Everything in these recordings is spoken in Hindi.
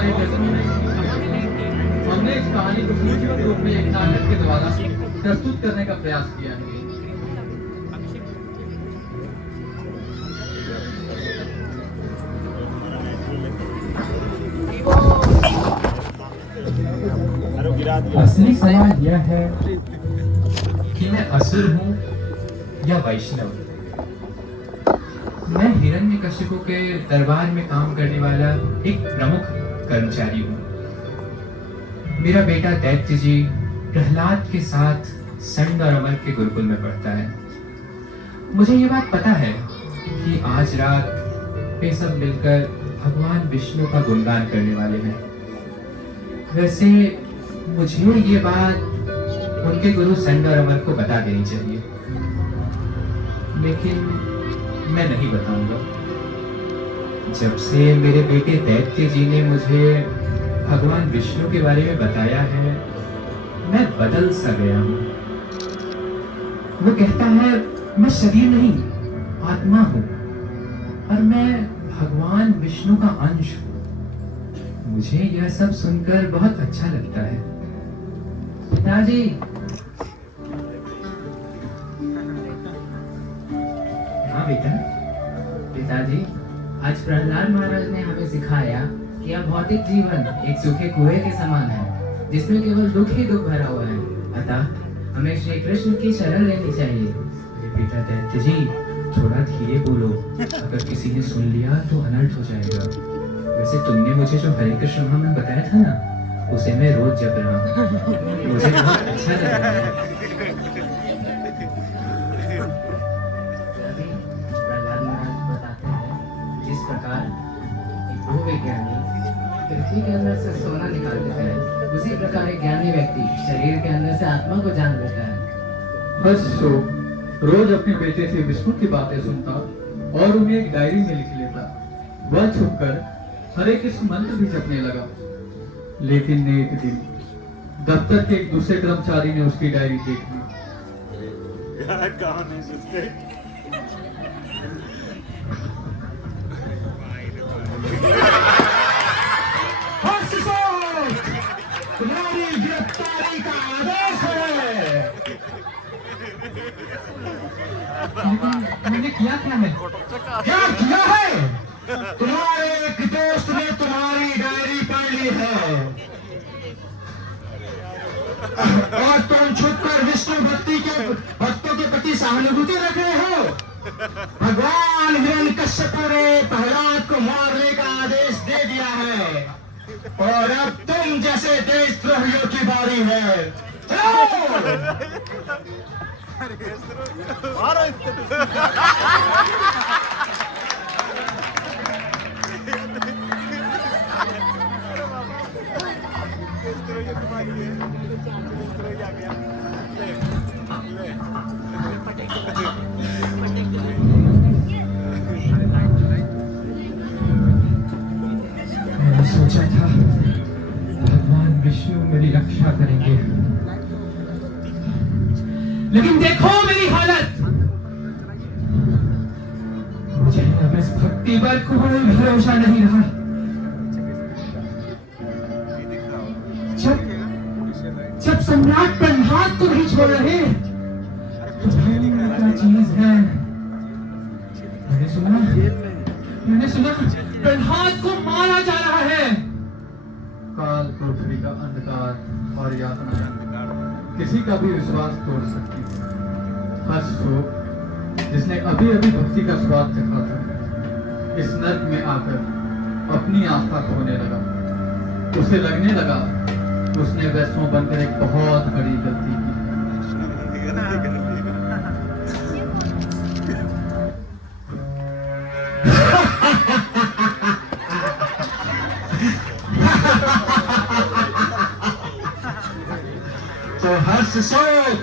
और एक जज्बा है। हमने इस कहानी को फिल्म के रूप में एक नाटक के द्वारा प्रस्तुत करने का प्रयास किया है। असली सवाल यह है कि मैं असुर हूं या वैष्णव। मैं हिरण्यकशिपु के दरबार में काम करने वाला एक प्रमुख कर्मचारी हूं। मेरा बेटा दैत्य जी प्रहलाद के साथ संड और अमर के गुरुकुल में पढ़ता है। मुझे ये बात पता है कि आज रात वे सब मिलकर भगवान विष्णु का गुणगान करने वाले हैं। वैसे मुझे ये बात उनके गुरु संड और अमर को बता देनी चाहिए, लेकिन मैं नहीं बताऊंगा। जब से मेरे बेटे दैत्य जी ने मुझे भगवान विष्णु के बारे में बताया है, मैं बदल सा गया हूं। वो कहता है मैं शरीर नहीं आत्मा हूं और मैं भगवान विष्णु का अंश हूं। मुझे यह सब सुनकर बहुत अच्छा लगता है। पिताजी, हाँ बेटा। पिताजी, आज प्रहलाद महाराज ने हमें सिखाया कि यह भौतिक जीवन एक सूखे कुएं के समान है, जिसमें केवल दुख ही दुख भरा हुआ है। अतः हमें श्री कृष्ण की शरण लेनी चाहिए। अरे बेटा दैत्य जी, थोड़ा धीरे बोलो, अगर किसी ने सुन लिया तो अनर्थ हो जाएगा। वैसे तुमने मुझे जो हरे कृष्ण महामंत्र बताया था ना, उसे मैं रोज जप रहा हूँ। मुझे बहुत अच्छा लग रहा है। प्रहलाद महाराज बताते हैं जिस प्रकार एक भूविज्ञानी पृथ्वी के अंदर से सोना निकाल देता है, उसी प्रकार एक ज्ञानी व्यक्ति शरीर के अंदर से आत्मा को जान लेता है। हर्ष रोज अपने बेटे से विष्णु की बातें सुनता और उन्हें एक डायरी में लिख लेता। वह छुपकर हरे कृष्ण मंत्र भी जपने लगा। लेकिन एक दिन दफ्तर के एक दूसरे कर्मचारी ने उसकी डायरी देख ली। तुम्हारी गिरफ्तारी का आदेश है। मैंने किया क्या है? क्या किया है? तुम्हारे एक दोस्त ने तुम्हारी डायरी पढ़ ली है और तुम छुपकर विष्णु भक्तों के प्रति सहानुभूति रख रहे हो। भगवान हिरण्यकश्यप ने प्रहलाद को मारने का आदेश दे दिया है और अब तुम जैसे देशद्रोहियों की बारी है। मैंने सोचा था भगवान विष्णु मेरी रक्षा करेंगे, लेकिन देखो मेरी हालत। मुझे अब इस भक्ति पर कोई भरोसा नहीं रहा। जब सम्राट प्रहलाद को नहीं छोड़ रहे तो क्या चीज है? मैंने सुना प्रहलाद को मारा जा रहा है। काल पृथ्वी का अंधकार और यातना किसी का भी विश्वास तोड़ सकती है। हर्ष तो जिसने अभी अभी भक्ति का स्वाद चखा था, इस नर्क में आकर अपनी आस्था खोने लगा। उसे लगने लगा उसने वैष्णव बनकर एक बहुत बड़ी गलती की। तो हर्ष शोक,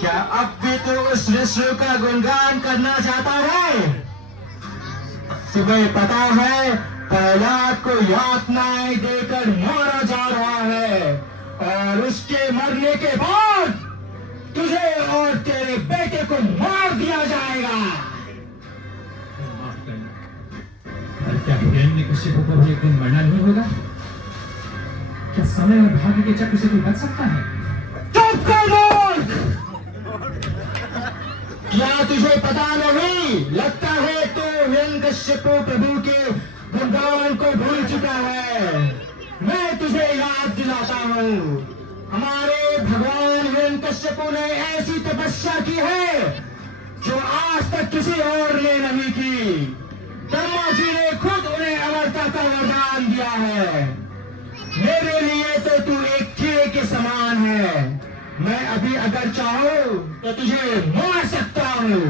क्या अब भी तो उस विष्णु का गुणगान करना चाहता है? तुम्हें पता है प्रहलाद को यातनाएं देकर मारा जा रहा है और उसके मरने के बाद तुझे और तेरे बेटे को मार दिया जाएगा। क्या हिरण्यकश्यप को भी एक दिन मरना नहीं होगा? क्या समय और भाग्य के चक्र से कोई बच सकता है? चुप कर मूर्ख! क्या तुझे पता नहीं? लगता है तो हिरण्यकश्यप प्रभु के गुणगान को भूल चुका है। मैं तुझे याद दिलाता हूँ, हमारे भगवान हिरण्यकश्यप ने ऐसी तपस्या की है जो आज तक किसी और ने नहीं की। ब्रह्मा जी ने खुद उन्हें अमरता का वरदान दिया है। मेरे लिए तो तू एक कीड़े के समान है। मैं अभी अगर चाहूं तो तुझे मार सकता हूं,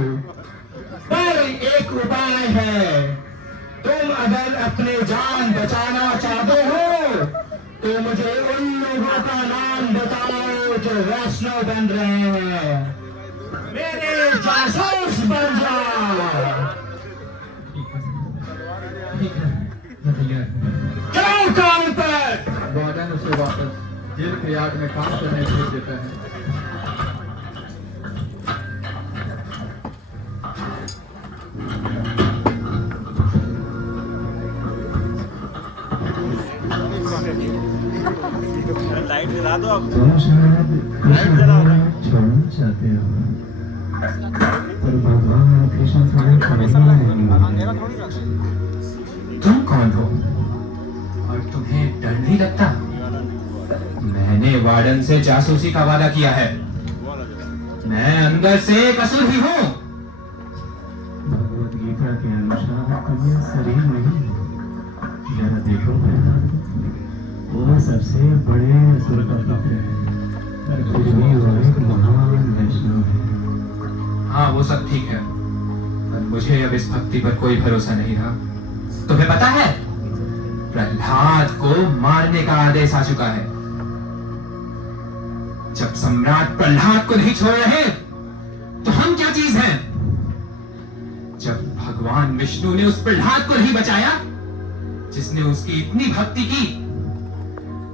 पर एक उपाय है। तुम अगर अपने जान बचाना चाहते हो तो मुझे उन लोगों का नाम बताओ जो वैष्णव बन रहे हैं। मेरे जासूस बन जाओ। ठीक है, मैं तैयार हूँ। जाओ काम पर। वार्डन उसे वापस जेल के यार्ड में काम करने भेज देता है। लाइट जला दो अब। तुम शायद कृष्ण को छोड़ना चाहते हो, पर भगवान कृष्ण तुम्हें छोड़ना नहीं। तुम कौन हो और तुम्हें डर नहीं लगता? मैंने वार्डन से जासूसी का वादा किया है। मैं अंदर से एक असुर ही हूँ। भगवत गीता के अनुसार तुम यह शरीर नहीं हो। जरा देखो प्रहलाद, वो सबसे बड़े असुर का पुत्र है, पर फिर भी वो एक महान वैष्णव है। हाँ, वो सब ठीक है, पर मुझे अब इस भक्ति पर कोई भरोसा नहीं रहा। तुम्हें पता है, प्रहलाद को मारने का आदेश आ चुका है। जब सम्राट प्रहलाद को नहीं छोड़ रहे तो हम क्या चीज हैं? जब भगवान विष्णु ने उस प्रहलाद को नहीं बचाया जिसने उसकी इतनी भक्ति की,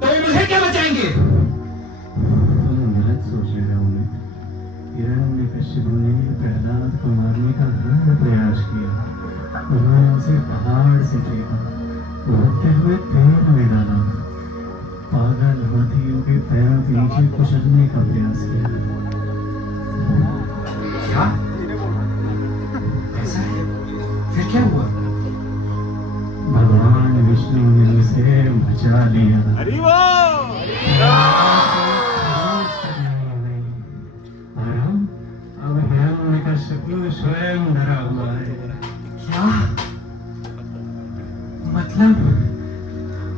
तो मुझे क्या बचाएंगे? तुम गलत सोच रहे हो मित्र। हिरण्यकश्यप ने प्रहलाद को मारने का हर प्रयास किया। उन्होंने उसे पहाड़ से फेंका, उड़ते हुए पेड़ में डाला, पागल हाथियों के पैरों के नीचे कुचलने का प्रयास किया। क्या ऐसा है? फिर क्या हुआ? भगवान विष्णु ने उसे बचा लिया। हरि बोल। और अब हिरण्यकश्यप स्वयं डरा हुआ है। क्या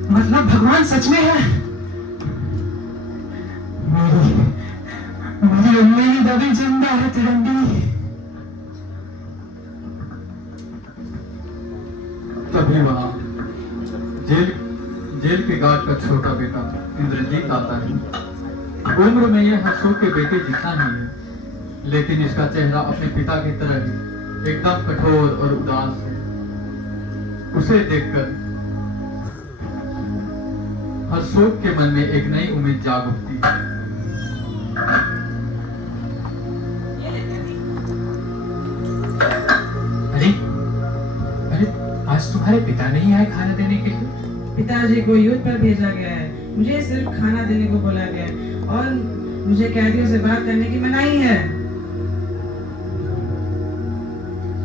मतलब भगवान सच में है? मेरी दबी जिंदा है तिरंगी। तभी वहां जेल के गार्ड का छोटा बेटा इंद्रजीत आता है। उम्र में यह अशोक के बेटे जितना ही है, लेकिन इसका चेहरा अपने पिता की तरह ही एकदम कठोर और उदास है। उसे देखकर अशोक के मन में एक नई उम्मीद जाग उठती है। अरे अरे, आज तुम्हारे पिता नहीं आए खाना देने के लिए? पिताजी को युद्ध पर भेजा गया है। मुझे सिर्फ खाना देने को बोला गया है और मुझे कैदियों से बात करने की मनाही है।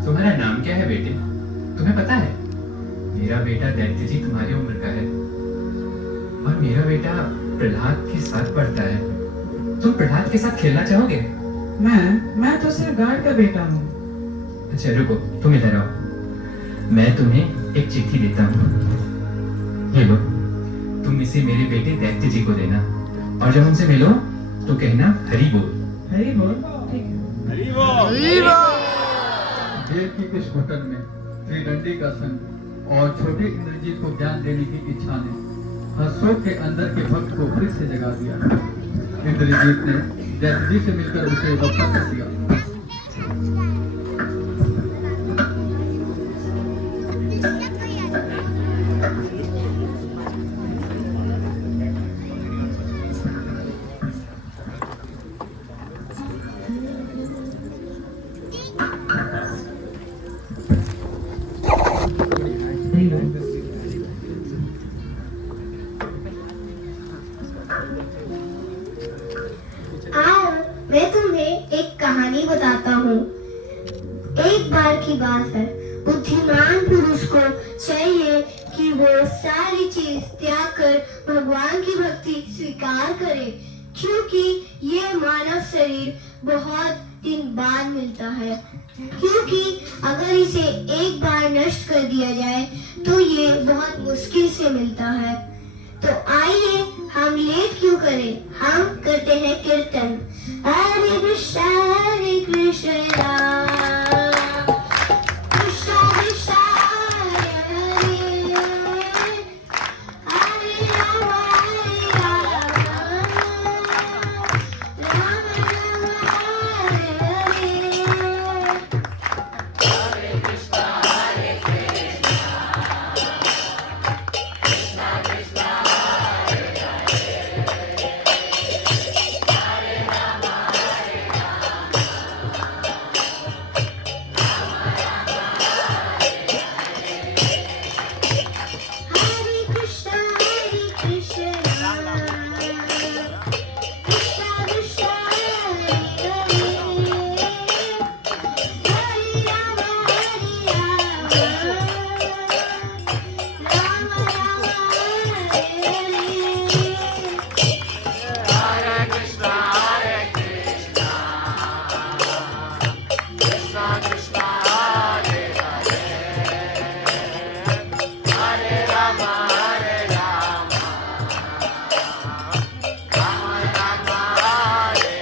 तुम्हारा नाम क्या है बेटे? तुम्हें पता है, मेरा बेटा दैत्य जी तुम्हारी उम्र का है और मेरा बेटा प्रहलाद के साथ पढ़ता है। तुम प्रहलाद के साथ खेलना चाहोगे? मैं तो सिर्फ गार्ड का बेटा हूँ। अच्छा रुको, तुम इधर आओ। मैं तुम्हें एक चिट्ठी देता हूँ, ये लो। तुम इसे मेरे बेटे दैत्य जी को देना और जब उनसे मिलो तो कहना हरि बोल। हरी बोल, ठीक है। हरि बोल। जेल की इस घुटन में त्रिदंडी का संग और छोटे इंद्रजीत को ज्ञान देने की इच्छा ने अशोक के अंदर के भक्त को फिर से जगा दिया। इंद्रजीत ने दैत्य जी से मिलकर उसे वापस कर दिया। नहीं, नहीं। बात है। बुद्धिमान पुरुष को चाहिए कि वो सारी चीज त्याग कर भगवान की भक्ति स्वीकार करे, क्योंकि ये मानव शरीर बहुत दिन बाद मिलता है। क्योंकि अगर इसे एक बार नष्ट कर दिया जाए तो ये बहुत मुश्किल से मिलता है। तो आइए हम लेट क्यों करें, हम करते हैं कीर्तन। हरे कृष्णा राम कृष्णा कृष्णा हरे हरे, हरे राम राम राम हरे हरे। हरे कृष्णा कृष्णा कृष्णा हरे हरे, हरे राम राम राम हरे हरे।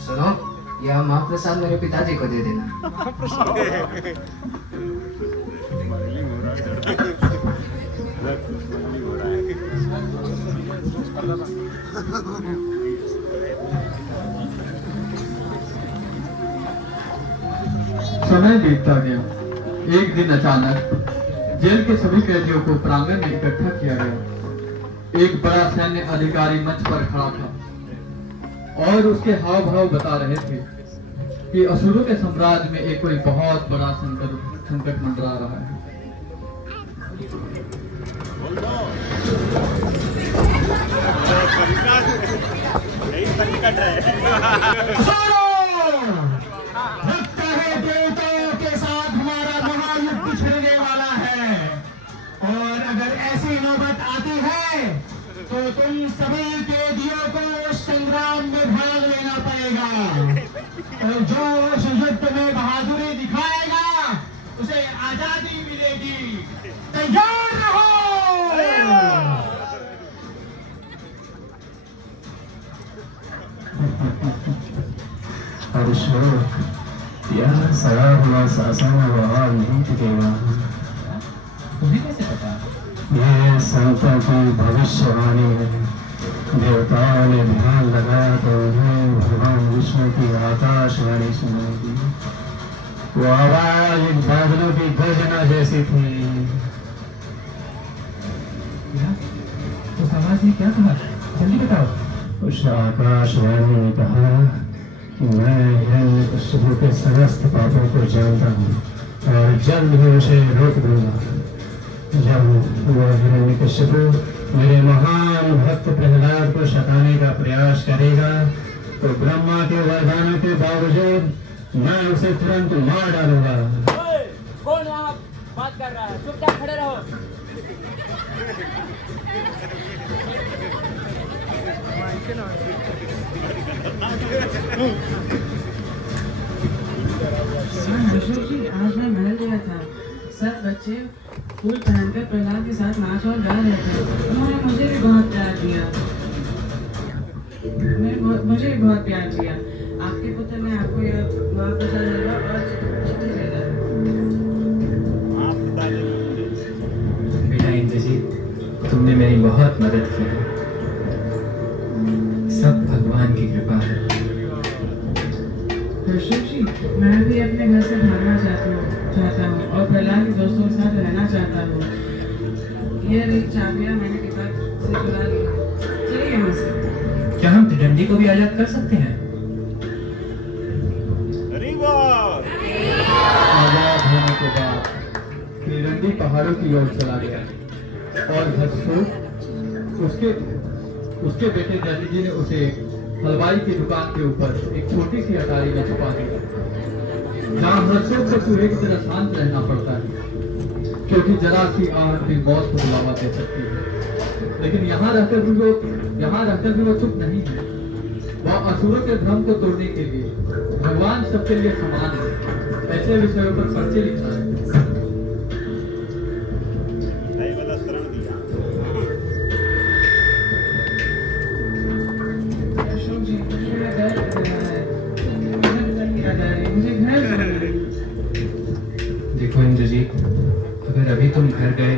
सुनो, यह महाप्रसाद मेरे पिताजी को दे देना। समय बीतता गया। एक दिन अचानक जेल के सभी कैदियों को प्रांगण में इकट्ठा किया गया। एक बड़ा सैन्य अधिकारी मंच पर खड़ा था और उसके हाव भाव बता रहे थे कि असुरों के साम्राज्य में एक कोई बहुत बड़ा संकट मंडरा रहा है। यही संकट है। लगता है देवताओं के साथ हमारा महायुद्ध छिड़ने वाला है, और अगर ऐसी नौबत आती है तो तुम सभी कैदियों को उस संग्राम में भाग लेना पड़ेगा, और जो उस युद्ध में बहादुरी दिखाएगा उसे आजादी मिलेगी। तैयार रहो। अशोक, यह सड़ा हुआ शासन बहाल नहीं टिकेगा। तुम्हें कैसे पता? ये संतों की भविष्यवाणी है। देवताओं ने ध्यान लगाया तो उन्हें भगवान विष्णु की आकाशवाणी सुनाई दी। वो आवाज इन बादलों की गर्जना जैसी थी। उस आवाज ने क्या कहा? जल्दी बताओ। उस आकाशवाणी ने कहा कि मैं हिरण्यकशिपु के समस्त पापों को जानता हूँ और जल्द ही उसे रोक दूंगा। जब वह हिरण्यकशिपु मेरे महान भक्त प्रहलाद को सताने का प्रयास करेगा तो ब्रह्मा के वरदानों के बावजूद मैं उसे तुरंत मार डालूंगा। कौन वहाँ बात कर रहा है? चुपचाप खड़े रहो। अशोक जी, आज मैं महल गया था। सब बच्चे फूल पहनकर प्रहलाद के साथ नाच और गा रहे थे। उन्होंने मुझे भी बहुत प्यार दिया। मुझे भी बहुत प्यार दिया। आपके पुत्र ने आपको यह महाप्रसाद दिया और चिट्ठी भेजा। बेटा इंद्रजीत, तुमने मेरी बहुत मदद की है। सब भगवान की कृपा है। अशोक जी, मैं भी अपने घर से भागना चाहता हूँ और प्रहलाद के दोस्तों के साथ रहना चाहता हूँ। ये रही चाबियाँ मैंने पिता से चुरा ली है। चलिए यहाँ से। क्या हम त्रिदंडी को भी आजाद कर सकते हैं? आजाद होने के बाद त्रिदंडी पहाड़ों की ओर चला गया और हर्षो उसके उसके बेटे दैत्य जी ने उसे हलवाई की दुकान के ऊपर एक छोटी सी अटारी में छुपा दिया, जहाँ हर्षों को चूहे की तरह शांत रहना पड़ता है, क्योंकि जरा सी आहट भी मौत को बुलावा दे सकती है। लेकिन यहाँ रहकर भी वो चुप नहीं है। वह असुरों के भ्रम को तोड़ने के लिए भगवान सबके लिए समान है, ऐसे विषयों पर पर्चे लिखता है। नहीं वाला शरण दिया। अशोक जी, मुझे मेरा घर लग रहा है। घर किया जा रहा है, मुझे घर जाना है। देखो इंद्रजीत, अगर अभी तुम घर गए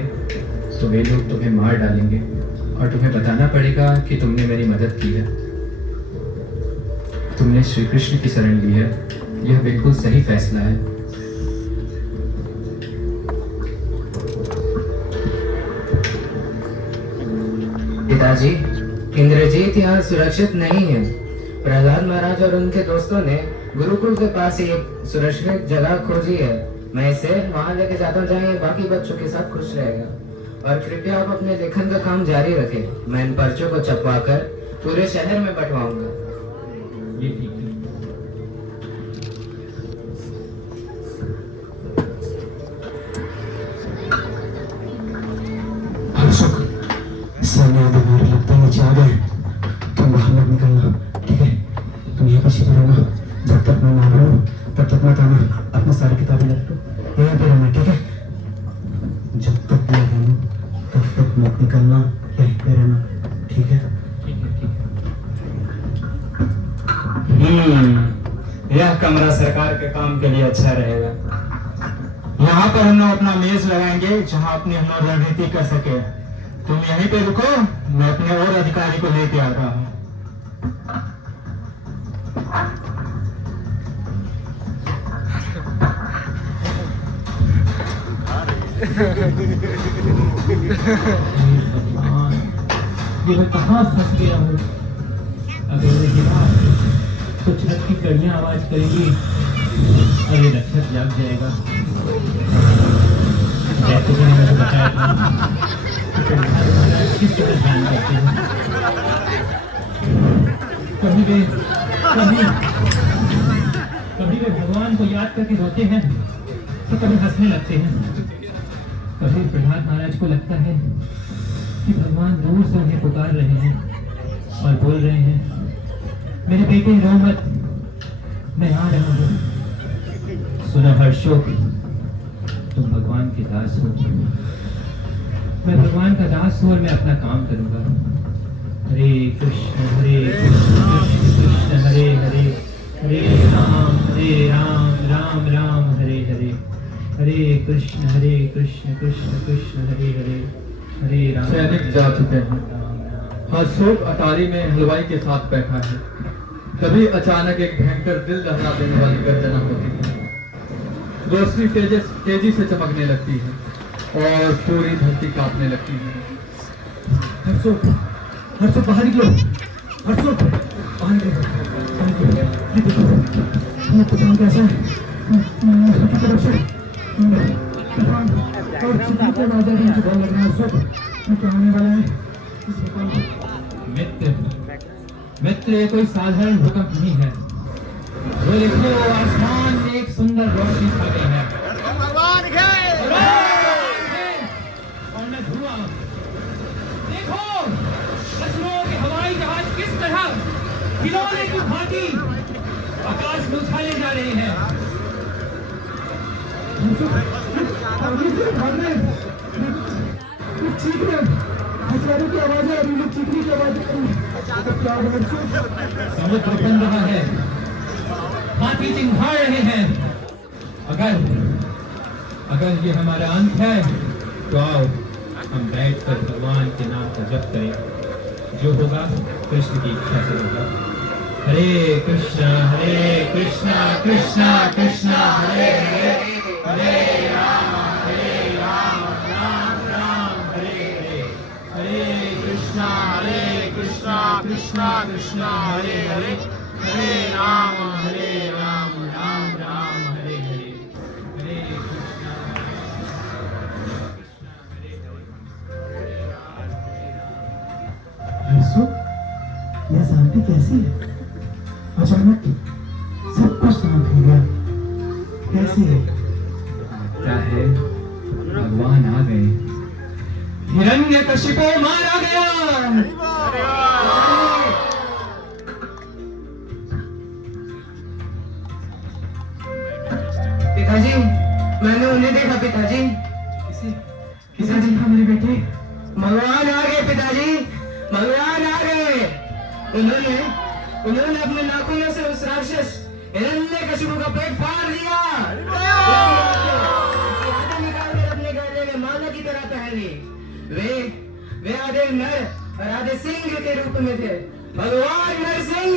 तो वे लोग तुम्हें मार डालेंगे और तुम्हें बताना पड़ेगा कि तुमने मेरी मदद की है। तुमने श्री कृष्ण की शरण ली है, यह बिल्कुल सही फैसला है। पिताजी, इंद्रजीत यहाँ सुरक्षित नहीं है। प्रहलाद महाराज और उनके दोस्तों ने गुरुकुल के पास ही एक सुरक्षित जगह खोजी है। मैं इसे वहाँ लेके जाता हूँ जहाँ ये बाकी बच्चों के साथ खुश रहेगा। और कृपया आप अपने लेखन का काम जारी रखें। मैं इन पर्चों को छपवाकर पूरे शहर में बंटवाऊंगा। ये ठीक है। हर्षुक, सामने दीवार लगता है, नीचे आ गए। तुम बाहर मत निकलना, ठीक है? तुम यहाँ पीछे पे रहना, जब तक मैं ना आऊँ तब तक मत आना। अपनी सारी किताबें रख लो, यहीं पे रहना, ठीक है? जब तक मैं रहूँ तब तक मत निकलना, यहीं पे रहना, ठीक है? यह कमरा सरकार के काम के लिए अच्छा रहेगा। यहाँ पर हम लोग अपना मेज लगाएंगे, जहाँ अपनी हम लोग रणनीति कर सके। तुम यहीं पे रुको, मैं अपने और अधिकारी को लेके आ रहा हूँ। ये मैं कहाँ फंस गया हूँ? अगर मैं गिरा तो छत की कड़ियाँ आवाज करेंगी और ये रक्षक जाग जाएगा। जैसे कि मैंने बताया था कि प्रहलाद महाराज किस तरह ध्यान करते हैं। कभी वे भगवान को याद करके रोते हैं तो कभी हंसने लगते हैं। कभी प्रहलाद महाराज को लगता है कि भगवान दूर से उन्हें पुकार रहे हैं और बोल रहे हैं, मेरे बेटे रो मत, मैं आ रहा हूँ। सुना हर्षोक, तुम भगवान के दास हो। मैं भगवान का दास हूँ और मैं अपना काम करूँगा। हरे कृष्ण कृष्ण कृष्ण हरे हरे, हरे राम राम राम हरे हरे, हरे कृष्ण कृष्ण कृष्ण हरे हरे, हरे राम। सैनिक जा चुके हैं। हर्षोक अटारी में हलवाई के साथ बैठा है। तभी अचानक एक भयंकर दिल दहला देने वाली गर्जना होती है। रोशनी तेजी से चमकने लगती है और पूरी धरती कांपने लगती है। हर्षोक, हर्षोक बाहर निकलो, हर्षोक बाहर निकलो। ये देखो, ये पता कैसा है की तरफ से और चित्र के राजा की मुझे डर लग रहा है। हर्षोक, क्या होने वाला है? मित्र, ये कोई साधारण भूकंप नहीं है। वो देखो, आसमान में एक सुंदर रोशनी छा गई है और मैं धुआं। देखो, असुरों के हवाई जहाज किस तरह खिलौने की भांति आकाश में उछाले जा रहे हैं। हथियारों की आवाजें, अभी लोग चीखने की आवाजें। समुद्र बन रहा है, हाथी चिंघाड़ रहे हैं। अगर ये हमारा अंत है तो आओ हम बैठकर भगवान के नाम का जप करें। जो होगा कृष्ण की इच्छा से होगा। हरे कृष्णा कृष्णा कृष्णा हरे हरे, हरे राम राम राम हरे हरे, हरे कृष्णा कृष्णा कृष्णा हरे हरे, हरे राम राम राम हरे हरे, हरे कृष्णा कृष्णा हरे हरे। कैसी है? अचानक सब कुछ शांत हो गया। कैसी है? लगता है भगवान आ गए। हिरण्यकशिपु मारा गया। पिताजी, मैंने उन्हें देखा पिताजी। किसे देखा मेरे बेटे? भगवान आ गए पिताजी, भगवान आ गए। उन्होंने अपने नाखूनों से उस राक्षस हिरण्यकशिपु का पेट फाड़ दिया। आधे निकाल कर अपने गले में माला की तरह पहनी। वे आधे नर और आधे सिंह के रूप में थे। भगवान नरसिंह।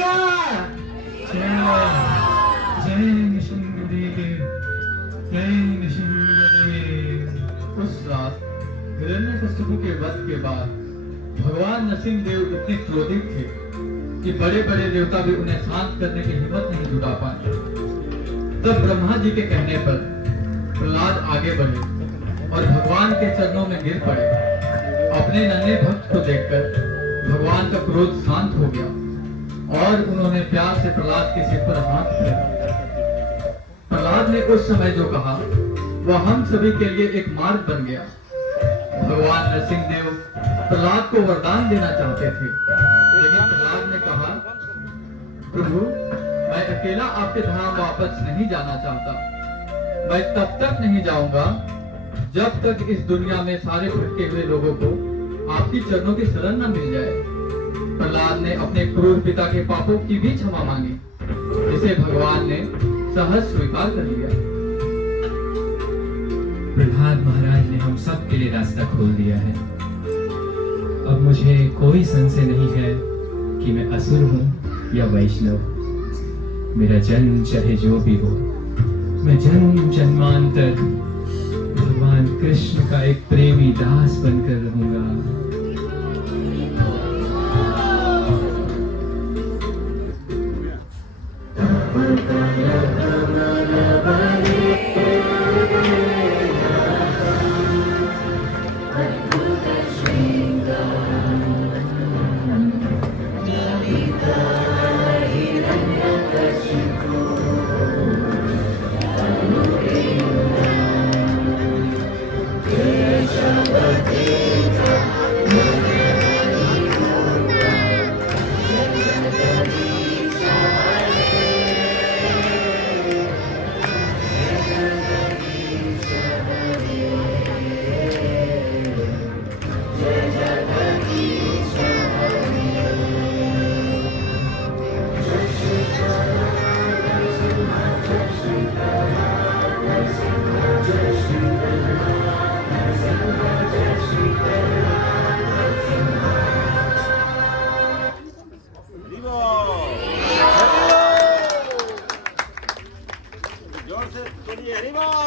जय नृसिंहदेव, जय नृसिंहदेव। उस रात हिरण्यकशिपु के वध के बाद भगवान नरसिंहदेव इतने क्रोधित थे कि बड़े बड़े देवता भी उन्हें शांत करने की हिम्मत नहीं जुटा पाए। तब ब्रह्मा जी के कहने पर प्रहलाद आगे बढ़े और भगवान के चरणों में गिर पड़े। अपने नन्हे भक्त को देखकर भगवान का क्रोध शांत हो गया और उन्होंने प्यार से प्रहलाद के सिर पर हाथ फेरा। प्रहलाद ने उस समय जो कहा वह हम सभी के लिए एक मार्ग बन गया। भगवान नरसिंहदेव प्रहलाद को वरदान देना चाहते थे, लेकिन प्रहलाद ने कहा, प्रभु मैं अकेला आपके धाम वापस नहीं जाना चाहता। मैं तब तक नहीं जाऊंगा जब तक इस दुनिया में सारे भटके हुए लोगों को आपकी चरणों की शरण न मिल जाए। प्रहलाद ने अपने क्रूर पिता के पापों की भी क्षमा मांगी, जिसे भगवान ने सहज स्वीकार कर लिया। प्रहलाद महाराज ने हम सब के लिए रास्ता खोल दिया है। अब मुझे कोई संशय नहीं है कि मैं असुर हूँ या वैष्णव। मेरा जन्म चाहे जो भी हो, मैं जन्म जन्मांतर भगवान कृष्ण का एक प्रेमी दास बनकर रहूंगा। जोर से बोलिए हरि बोल।